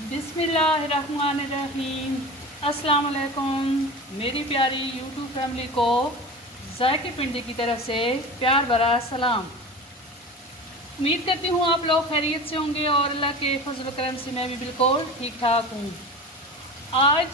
बिस्मिल्लाहिर्रहमानिर्रहीम। अस्सलाम वालेकुम मेरी प्यारी यूट्यूब फैमिली को जायके पिंडी की तरफ से प्यार भरा सलाम। उम्मीद करती हूँ आप लोग खैरियत से होंगे और अल्लाह के फजल करम से मैं भी बिल्कुल ठीक ठाक हूँ। आज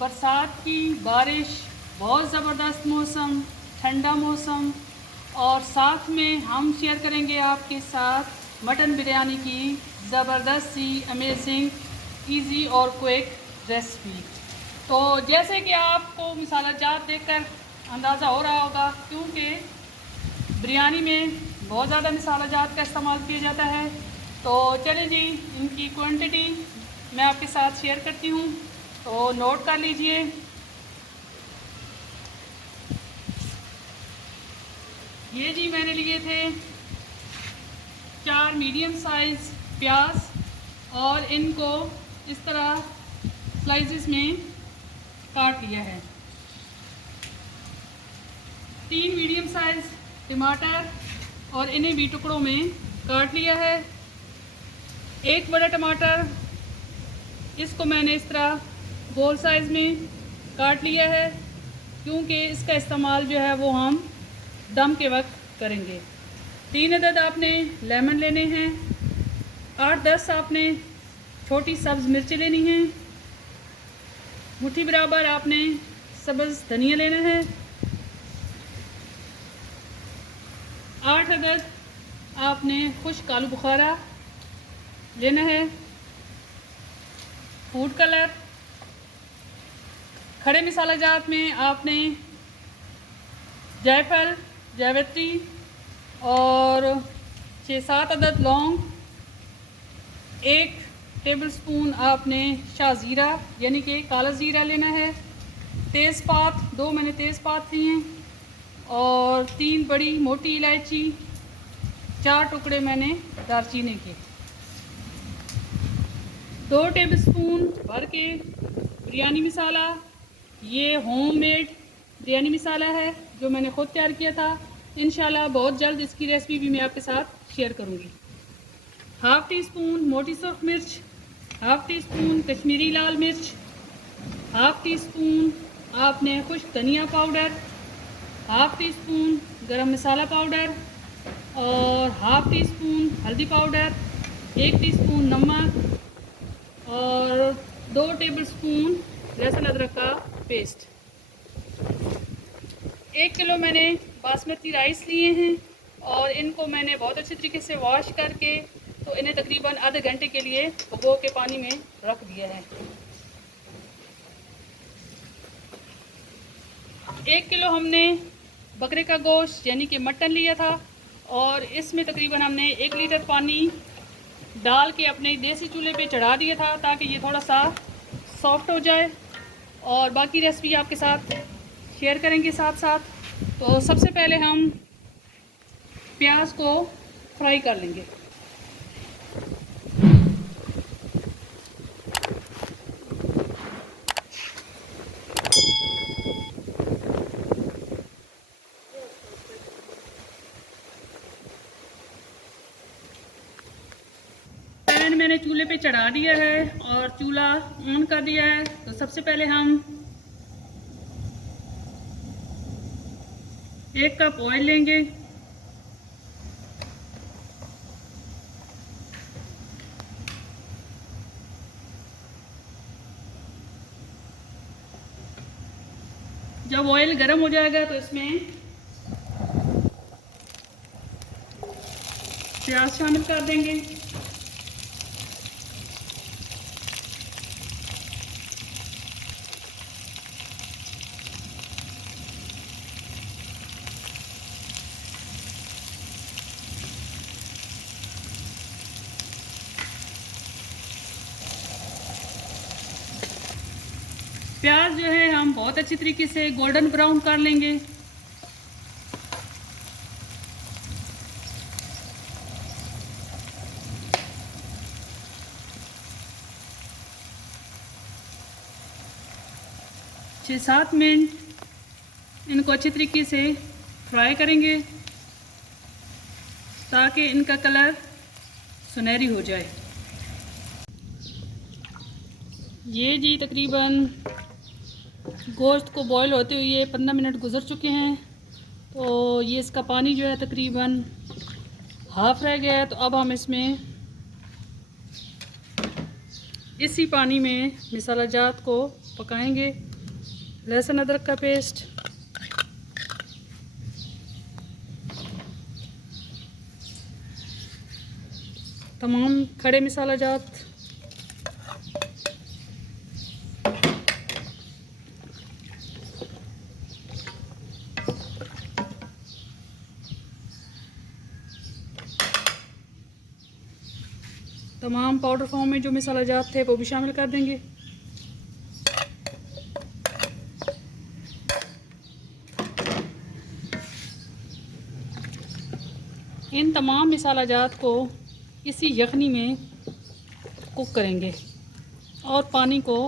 बरसात की बारिश, बहुत ज़बरदस्त मौसम, ठंडा मौसम और साथ में हम शेयर करेंगे आपके साथ मटन बिरयानी की ज़बरदस्त सी अमेजिंग इजी और क्विक रेसिपी। तो जैसे कि आपको मसाला जात देखकर अंदाज़ा हो रहा होगा, क्योंकि बिरयानी में बहुत ज़्यादा मसाला जात का इस्तेमाल किया जाता है। तो चलिए जी, इनकी क्वांटिटी मैं आपके साथ शेयर करती हूँ, तो नोट कर लीजिए। ये जी मैंने लिए थे 4 मीडियम साइज़ प्याज और इनको इस तरह स्लाइसेस में काट लिया है। 3 मीडियम साइज़ टमाटर और इन्हें भी टुकड़ों में काट लिया है। 1 बड़ा टमाटर, इसको मैंने इस तरह गोल साइज़ में काट लिया है, क्योंकि इसका इस्तेमाल जो है वो हम दम के वक्त करेंगे। 3 अदद आपने लेमन लेने हैं। 8-10 आपने छोटी सब्ज़ मिर्च लेनी है। मुट्ठी बराबर आपने सब्ज़ धनिया लेना है। 8 अदद आपने खुश्क आलू बुखारा लेना है। फूड कलर, खड़े मसाला जात में आपने जायफल, जावित्री और 6-7 अदद लौंग, 1 टेबलस्पून आपने शाहज़ीरा यानी कि काला ज़ीरा लेना है। तेज़पात 2 मैंने तेज़पात लिए हैं और 3 बड़ी मोटी इलायची, 4 टुकड़े मैंने दालचीनी के। 2 टेबलस्पून भर के बिरयानी मसाला, ये होममेड बिरयानी मसाला है जो मैंने ख़ुद तैयार किया था। इंशाल्लाह बहुत जल्द इसकी रेसिपी भी मैं आपके साथ शेयर करूँगी। हाफ़ टी स्पून मोटी सुर्ख मिर्च, हाफ़ टी स्पून कश्मीरी लाल मिर्च, हाफ़ टी स्पून आपने खुश्क धनिया पाउडर, हाफ़ टी स्पून गरम मसाला पाउडर और हाफ़ टी स्पून हल्दी पाउडर, 1 टीस्पून नमक और 2 टेबलस्पून लहसुन अदरक का पेस्ट। 1 किलो मैंने बासमती राइस लिए हैं और इनको मैंने बहुत अच्छे तरीके से वॉश करके तो इन्हें तकरीबन आधे घंटे के लिए भिगो के पानी में रख दिया है। 1 किलो हमने बकरे का गोश्त यानी कि मटन लिया था और इसमें तकरीबन हमने 1 लीटर पानी डाल के अपने देसी चूल्हे पे चढ़ा दिया था ताकि ये थोड़ा सा सॉफ्ट हो जाए। और बाकी रेसिपी आपके साथ शेयर करेंगे साथ साथ। तो सबसे पहले हम प्याज को फ्राई कर लेंगे। पैन मैंने चूल्हे पे चढ़ा दिया है और चूल्हा ऑन कर दिया है। तो सबसे पहले हम 1 कप ऑयल लेंगे। जब ऑयल गर्म हो जाएगा तो इसमें प्याज शामिल कर देंगे। प्याज जो है हम बहुत अच्छी तरीके से गोल्डन ब्राउन कर लेंगे। छः 7 मिनट इनको अच्छी तरीके से फ्राई करेंगे ताकि इनका कलर सुनहरी हो जाए। ये जी तकरीबन गोश्त को बॉईल होते हुए 15 मिनट गुज़र चुके हैं। तो ये इसका पानी जो है तकरीबन हाफ़ रह गया है। तो अब हम इसमें इसी पानी में मसाला जात को पकाएंगे। लहसुन अदरक का पेस्ट, तमाम खड़े मसाला जात, तमाम पाउडर फॉर्म में जो मसाला जात थे वो भी शामिल कर देंगे। इन तमाम मसाला जात को इसी यखनी में कुक करेंगे और पानी को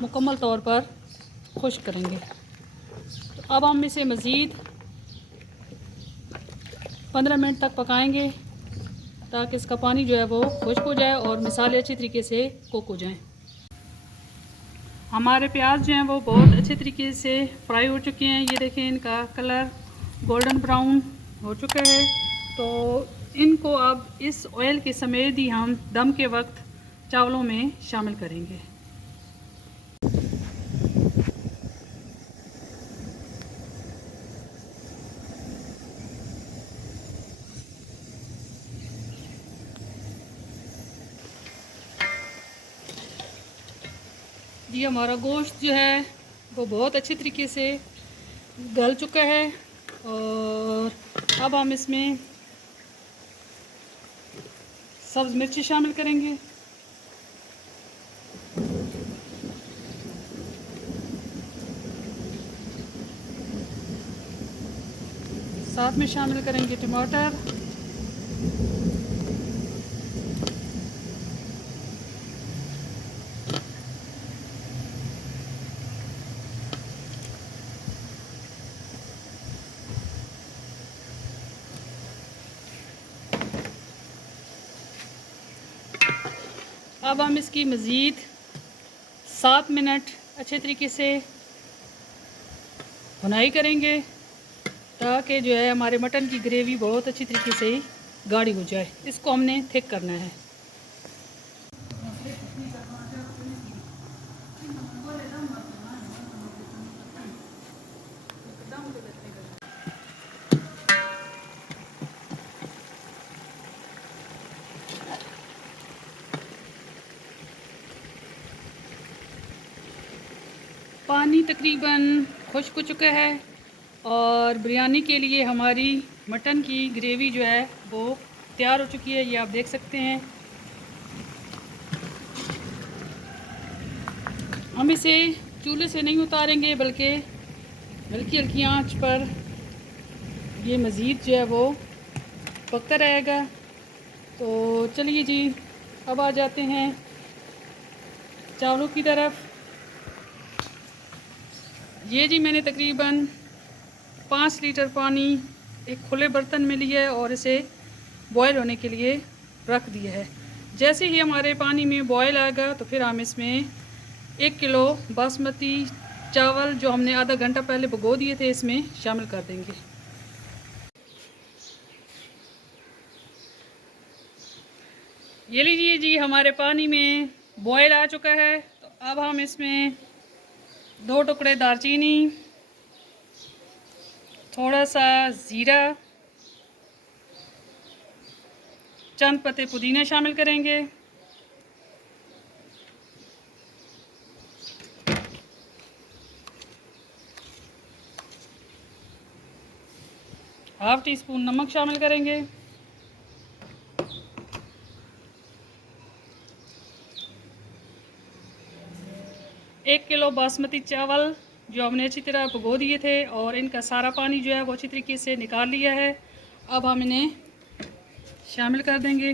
मुकम्मल तौर पर खुश्क करेंगे। तो अब हम इसे मज़ीद 15 मिनट तक पकाएंगे ताकि इसका पानी जो है वो खुश्क हो जाए और मसाले अच्छी तरीके से कुक हो जाएं। हमारे प्याज जो हैं वो बहुत अच्छे तरीके से फ्राई हो चुके हैं। ये देखें, इनका कलर गोल्डन ब्राउन हो चुका है। तो इनको अब इस ऑयल के समेत ही हम दम के वक्त चावलों में शामिल करेंगे। जी हमारा गोश्त जो है वो बहुत अच्छे तरीके से गल चुका है और अब हम इसमें सब्ज़ मिर्ची शामिल करेंगे। साथ में शामिल करेंगे टमाटर, अब हम इसकी मज़ीद 7 मिनट अच्छे तरीके से भुनाई करेंगे ताकि जो है हमारे मटन की ग्रेवी बहुत अच्छी तरीके से गाढ़ी हो जाए। इसको हमने थिक करना है। पानी तकरीबन खुश्क हो चुका है और बिरयानी के लिए हमारी मटन की ग्रेवी जो है वो तैयार हो चुकी है। ये आप देख सकते हैं। हम इसे चूल्हे से नहीं उतारेंगे बल्कि हल्की हल्की आंच पर ये मज़ीद जो है वो पकता रहेगा। तो चलिए जी, अब आ जाते हैं चावलों की तरफ। ये जी मैंने तकरीबन 5 लीटर पानी एक खुले बर्तन में लिया है और इसे बॉयल होने के लिए रख दिया है। जैसे ही हमारे पानी में बॉयल आएगा तो फिर हम इसमें 1 किलो बासमती चावल जो हमने आधा घंटा पहले भिगो दिए थे इसमें शामिल कर देंगे। ये लीजिए जी, हमारे पानी में बॉयल आ चुका है। तो अब हम इसमें 2 टुकड़े दालचीनी, थोड़ा सा ज़ीरा, चंद पत्ते पुदीना शामिल करेंगे। हाफ़ टी स्पून नमक शामिल करेंगे। एक किलो बासमती चावल जो हमने अच्छी तरह भिगो दिए थे और इनका सारा पानी जो है वो अच्छी तरीके से निकाल लिया है। अब हम इन्हें शामिल कर देंगे।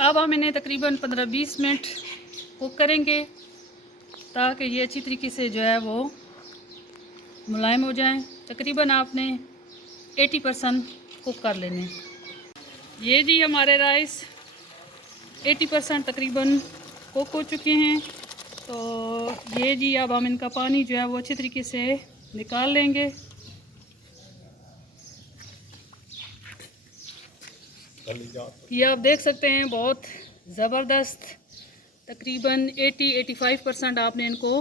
अब हम इन्हें तकरीबन 15-20 मिनट कुक करेंगे ताकि ये अच्छी तरीके से जो है वो मुलायम हो जाए। तकरीबन आपने 80% कुक कर लेने। ये जी हमारे राइस 80% तकरीबन कुक हो चुके हैं। तो ये जी अब हम इनका पानी जो है वो अच्छी तरीके से निकाल लेंगे। ये आप देख सकते हैं बहुत ज़बरदस्त, तकरीबन 80-85% आपने इनको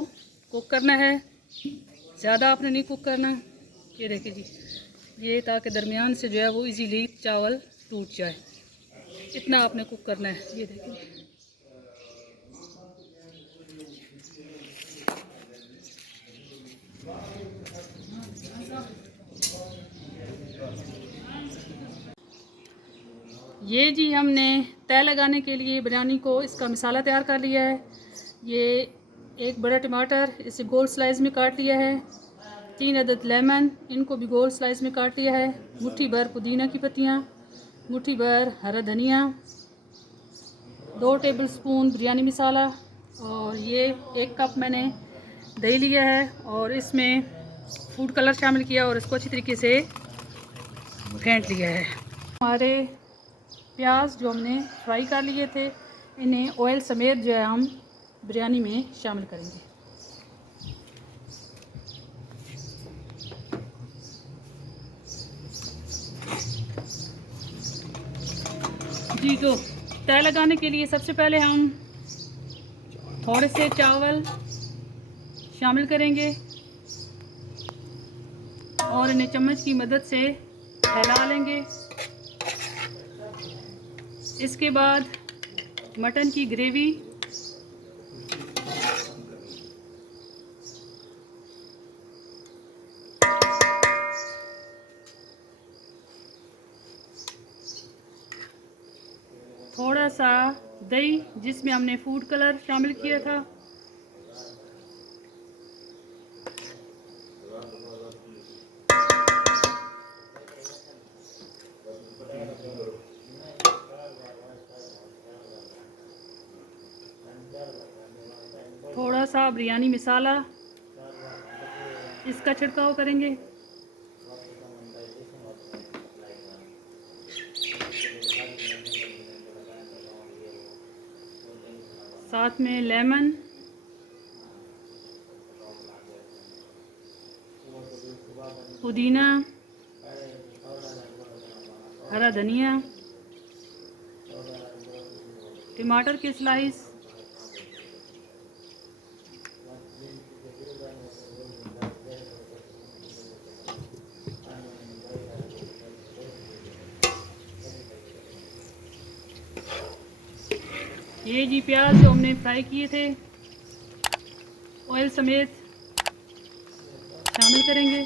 कुक करना है, ज़्यादा आपने नहीं कुक करना। ये देखिए जी, ये ताकि दरमियान से जो है वो इजीली चावल टूट जाए, इतना आपने कुक करना है। ये देखिए ये जी हमने तय लगाने के लिए बिरयानी को इसका मसाला तैयार कर लिया है। ये एक बड़ा टमाटर इसे गोल स्लाइस में काट लिया है। 3 अदद लेमन, इनको भी गोल स्लाइस में काट लिया है। मुट्ठी भर पुदीना की पत्तियाँ, मुट्ठी भर हरा धनिया, 2 टेबलस्पून बिरयानी मसाला, और ये 1 कप मैंने दही लिया है और इसमें फूड कलर शामिल किया और इसको अच्छी तरीके से फेंट लिया है। हमारे प्याज जो हमने फ्राई कर लिए थे, इन्हें ऑयल समेत जो है हम बिरयानी में शामिल करेंगे। जी, तो तय लगाने के लिए सबसे पहले हम थोड़े से चावल शामिल करेंगे और इन्हें चम्मच की मदद से फैला लेंगे। इसके बाद मटन की ग्रेवी, थोड़ा सा दही जिसमें हमने फूड कलर शामिल किया था, थोड़ा सा बिरयानी मसाला, इसका छिड़काव करेंगे। साथ में लेमन, पुदीना, हरा धनिया, टमाटर के स्लाइस, ये जी प्याज जो हमने फ्राई किए थे ऑयल समेत शामिल करेंगे।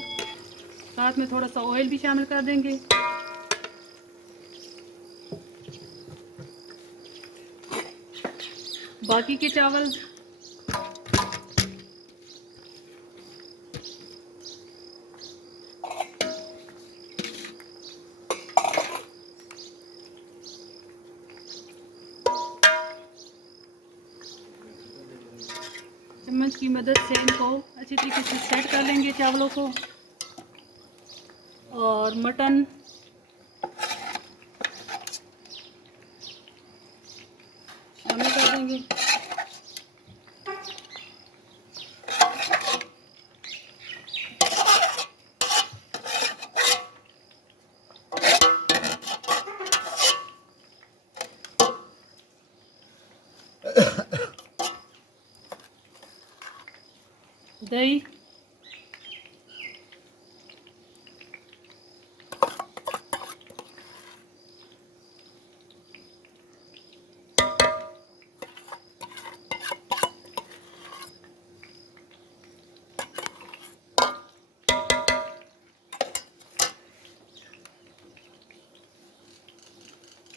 साथ में थोड़ा सा ऑयल भी शामिल कर देंगे। बाकी के चावल चम्मच की मदद से इनको अच्छी तरीके से सेट कर लेंगे चावलों को, और मटन शामिल कर देंगे। दही,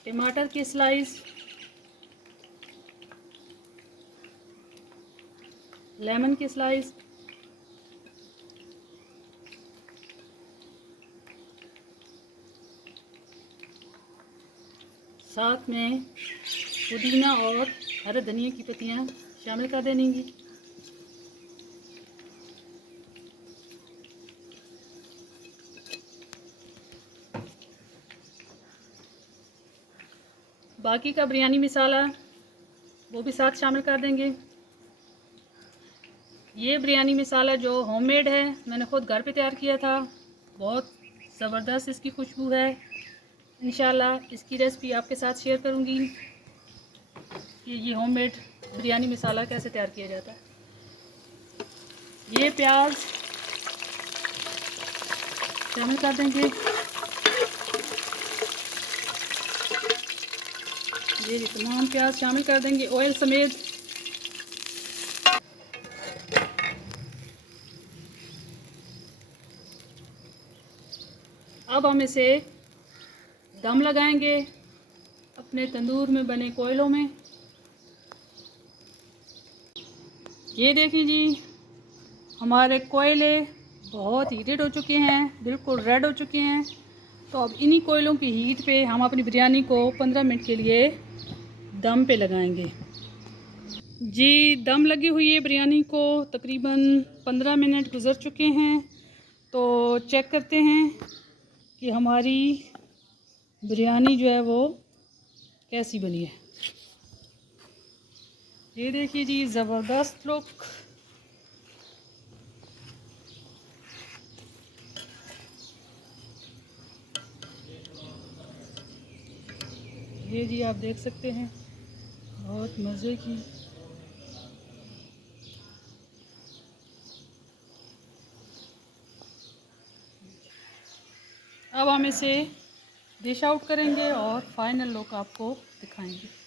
टमाटर के स्लाइस, लेमन के स्लाइस, साथ में पुदीना और हरे धनिया की पत्तियाँ शामिल कर देंगी। बाकी का बिरयानी मसाला वो भी साथ शामिल कर देंगे। ये बिरयानी मसाला जो होममेड है, मैंने ख़ुद घर पे तैयार किया था। बहुत ज़बरदस्त इसकी खुशबू है। इंशाल्लाह इसकी रेसिपी आपके साथ शेयर करूँगी कि ये होममेड बिरयानी मसाला कैसे तैयार किया जाता है। ये प्याज शामिल कर देंगे। ये तमाम प्याज शामिल कर देंगे ऑयल समेत। अब हम इसे दम लगाएंगे अपने तंदूर में बने कोयलों में। ये देखिए जी, हमारे कोयले बहुत हीटेड हो चुके हैं, बिल्कुल रेड हो चुके हैं। तो अब इन्हीं कोयलों की हीट पे हम अपनी बिरयानी को 15 मिनट के लिए दम पे लगाएंगे। जी दम लगी हुई है बिरयानी को, तकरीबन 15 मिनट गुज़र चुके हैं। तो चेक करते हैं कि हमारी बिरयानी जो है वो कैसी बनी है। ये देखिए जी, ज़बरदस्त लुक। ये जी आप देख सकते हैं, बहुत मज़े की। अब हम इसे डिश आउट करेंगे और फाइनल लुक आपको दिखाएंगे।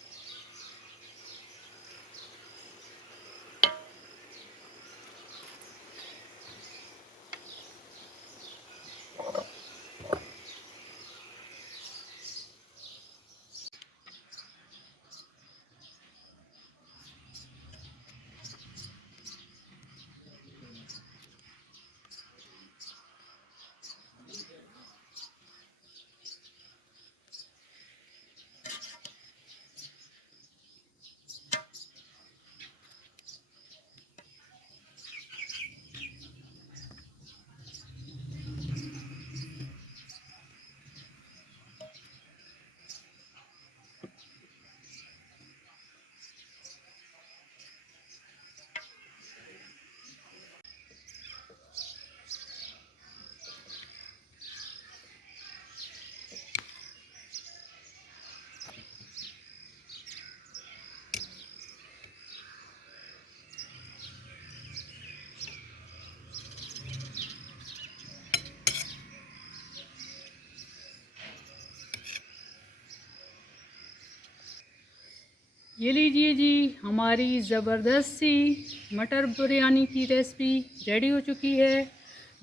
ये लीजिए जी, हमारी ज़बरदस्त सी मटर बिरयानी की रेसिपी रेडी हो चुकी है,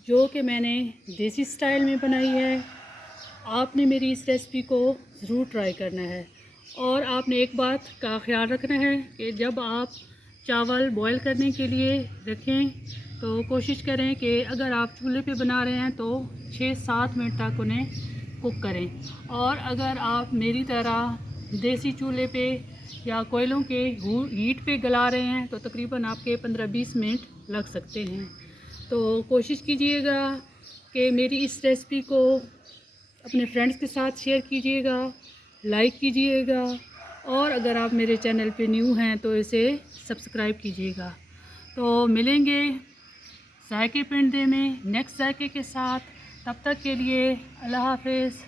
जो कि मैंने देसी स्टाइल में बनाई है। आपने मेरी इस रेसिपी को ज़रूर ट्राई करना है। और आपने एक बात का ख्याल रखना है कि जब आप चावल बॉईल करने के लिए रखें तो कोशिश करें कि अगर आप चूल्हे पे बना रहे हैं तो 6-7 मिनट तक उन्हें कुक करें। और अगर आप मेरी तरह देसी चूल्हे पे या कोयलों के हीट पे गला रहे हैं तो तकरीबन आपके 15-20 मिनट लग सकते हैं। तो कोशिश कीजिएगा कि मेरी इस रेसिपी को अपने फ्रेंड्स के साथ शेयर कीजिएगा, लाइक कीजिएगा, और अगर आप मेरे चैनल पे न्यू हैं तो इसे सब्सक्राइब कीजिएगा। तो मिलेंगे जायके पिंडे में नेक्स्ट जायके के साथ। तब तक के लिए अल्लाह हाफ़िज़।